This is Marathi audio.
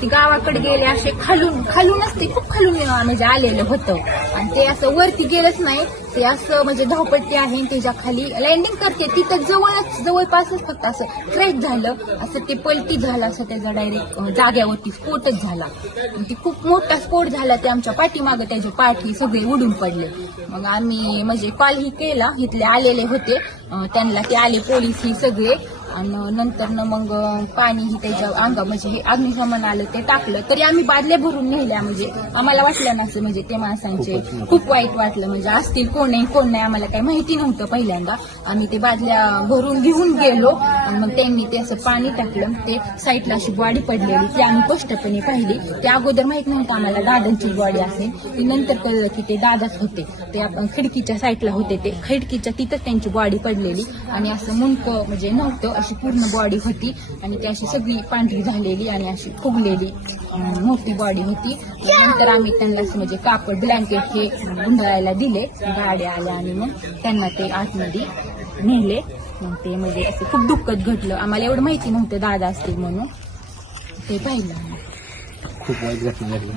ते गावाकडे गेले असे खालूनच ते खूप खालून म्हणजे आलेलं होतं आणि ते असं वरती गेलंच नाही. ते असं म्हणजे धावपट्टी आहे त्याच्या खाली लँडिंग करते तिथं जवळपासच फक्त असं क्रॅश झालं, असं ते पलटी झालं, असं त्याचा डायरेक्ट जाग्यावरती स्फोटच झाला. ती खूप मोठा स्फोट झाला. ते आमच्या पाठीमागं त्याचे पाठी सगळे उडून पडले. मग आम्ही म्हणजे कॉल ही केला, इथले आलेले होते त्यांना, ते आले पोलीस ही सगळे आणि नंतर मग पाणी ही त्याच्या अंगा म्हणजे हे अग्निशमन आलं ते टाकलं. तरी आम्ही बादल्या भरून नेल्या, म्हणजे आम्हाला वाटलं नसं म्हणजे ते माणसांचे खूप वाईट वाटलं. म्हणजे असतील कोण नाही आम्हाला काही माहिती नव्हतं. पहिल्यांदा आम्ही ते बादल्या भरून घेऊन गेलो आणि मग त्यांनी ते असं पाणी टाकलं. ते साईडला अशी बॉडी पडलेली ती आम्ही स्पष्टपणे पाहिली. ते अगोदर माहित नव्हतं आम्हाला दादांची बॉडी असेल. ती नंतर कळलं की ते दादाच होते. ते आपण खिडकीच्या साईडला होते, ते खिडकीच्या तिथंच त्यांची बॉडी पडलेली आणि असं मुंडकं म्हणजे नव्हतं, अशी पूर्ण बॉडी होती आणि ती अशी सगळी पांढरी झालेली आणि अशी फुगलेली मोठी बॉडी होती. नंतर आम्ही त्यांना म्हणजे कापड ब्लँकेट हे गुंडाळायला दिले. गाड्या आल्या आणि मग त्यांना ते आतमध्ये नेले. मग ते म्हणजे असं खूप दुःखद घडलं. आम्हाला एवढं माहिती नव्हतं दादा असतील म्हणून. ते पाहिलं. खूप वाईट घटना घडली.